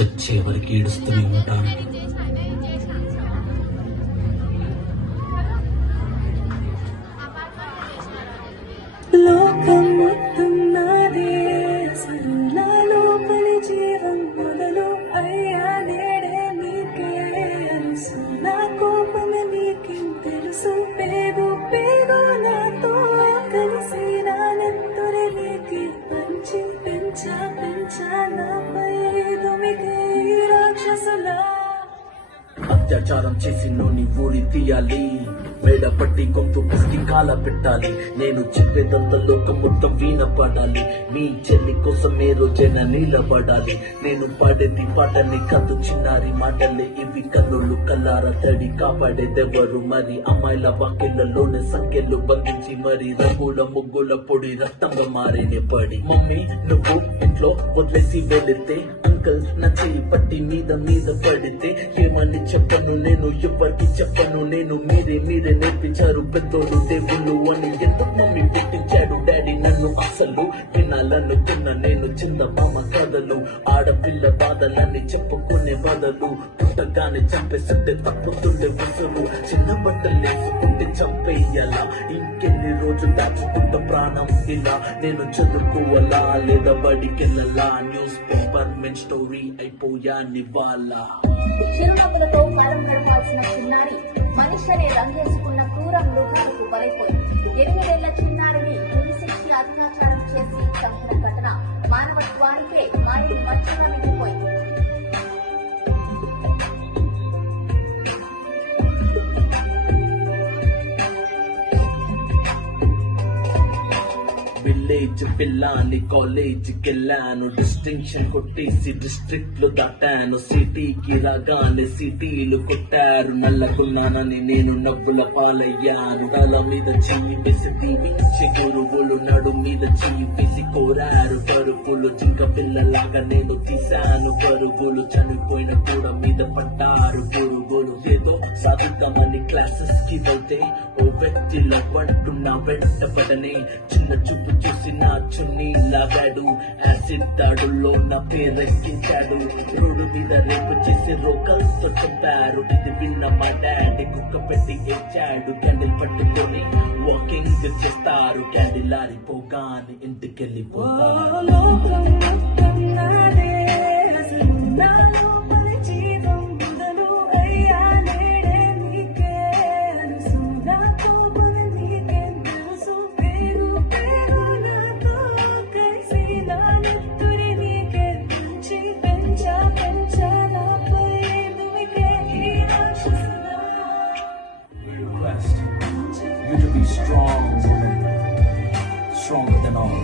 చచ్చే వరకు ఏడుస్తూనే ఉంటాను. లోకం మొత్తం నాదే, అసలు నా లోపలి జీవం మొదలు అయ్యా నేడే నీకే అరుసు. నా కోపమే నీకేం తెలుసు, పేగు పేగు నాతో కలిసి నా నెత్తురి నీకి పంచి పెంచా నాపై దుమికే ఈ రాక్షసులా. అత్యాచారం చేసి నోని ఊరి తీయాలి, మేడ పట్టి గొంతు పిసికి కాల పెట్టాలి. నేను చెప్పేదంత లోకం మొత్తం వీణ పడాలి. మీ చెల్లి కోసం ఏ రోజైనా నిలబడాలి. నేను పాడేది పాటని కాదు చిన్నారి మాటలే ఇవి. కన్నులు కల్లార తడి కాపాడేదెవరు మరి? అమ్మాయిల వాక్యలలోనే సంఖ్యలు బంధించి మరి రంగుల ముగ్గుల పొడి రక్తంగా మారేనే పడి. మమ్మీ నువ్వు ఇంట్లో వదిలేసి వెళితే, అంకల్ నా చెయ్యి పట్టి మీద పడితే ఏమని చెప్పను నేను, ఎవరికి చెప్పను నేను. మీరే నేర్పించారు పెద్దోడు దేవుళ్ళు అని. ఎందుకు మమ్మీ పెట్టించాడు డాడీ నన్ను? అసలు వినాలనుకున్న నేను చిన్న మామ కథలు. ఆడపిల్ల బాధలన్నీ చెప్పుకునే బదులు పుట్టగానే చంపేస్తుంటే తప్పుతుండే విసులు. చిన్న బట్టలు వేసుకుంటే చంపేయాలా? ఇంకెన్ని రోజులు దాచుకుంట ప్రాణం ఇలా? నేను చదువుకోవాలా లేదా బడికెళ్ళాలా? న్యూస్ పేపర్ మెన్ స్టోరీ అయిపోయా నివాళ. చిరునవ్వులతో కాలం గడపాల్సిన చిన్నారి మనిషి అనే రంగేసుకున్న క్రూర మృగాలకు బలైపోయింది. 8 ఏళ్ల చిన్నారిని హింసించి అత్యాచారం చేసి చంపిన ఘటన మానవత్వానికే మాయలు మచ్చగా మిగిలిపోయింది. విలేజ్ పిల్లాని కాలేజీకి వెళ్ళాను, డిస్టింక్షన్ కొట్టేసి డిస్ట్రిక్ట్ లో దాటాను. సిటీకి రాగానే సిటీలు కొట్టారు, నల్లకున్నానని నేను నవ్వుల పాలయ్యాను. తల మీద చెయ్యి వేసి దీవించి గురువులు నడు మీద చెయ్యి వేసి కోరారు పరుగులు. జింక పిల్లలాగా నేను తీశాను పరుగులు, చనిపోయిన కూడా మీద పడ్డారు పురుగులు. ఏదో సాగుతామని క్లాసెస్ కి వెళ్తే ఓ వ్యక్తిలో పడుతున్నా వెంటబడనే. చిన్న చూపు చూసి నా చున్నీ లాగాడు, యాసిడ్ దాడుల్లో నా పేరెక్కించాడు. రోడ్డు మీద రేపు చేసి రోకల్తో చంపారు. ఇది విన్న మా డాడీ కుక్క పెట్టి ఏడ్చాడు. క్యాండిల్ పట్టుకొని వాకింగ్ చేస్తారు, క్యాండిల్ ఆరిపోగానే ఇంటికెళ్ళిపోతారు. లోకం మొత్తం నాదే, అసలు నా లోపలి జీవం మొదలు అయ్యా నేడే నీకే అరుసు. నా కోపమే నీకేం తెలుసు, పేరు పేరు నాతో కలిసి నా నెత్తురి నీకే పంచి పెంచా నాపై దుమికే ఈ రాక్షసులా. We request you to be strong woman, stronger than all.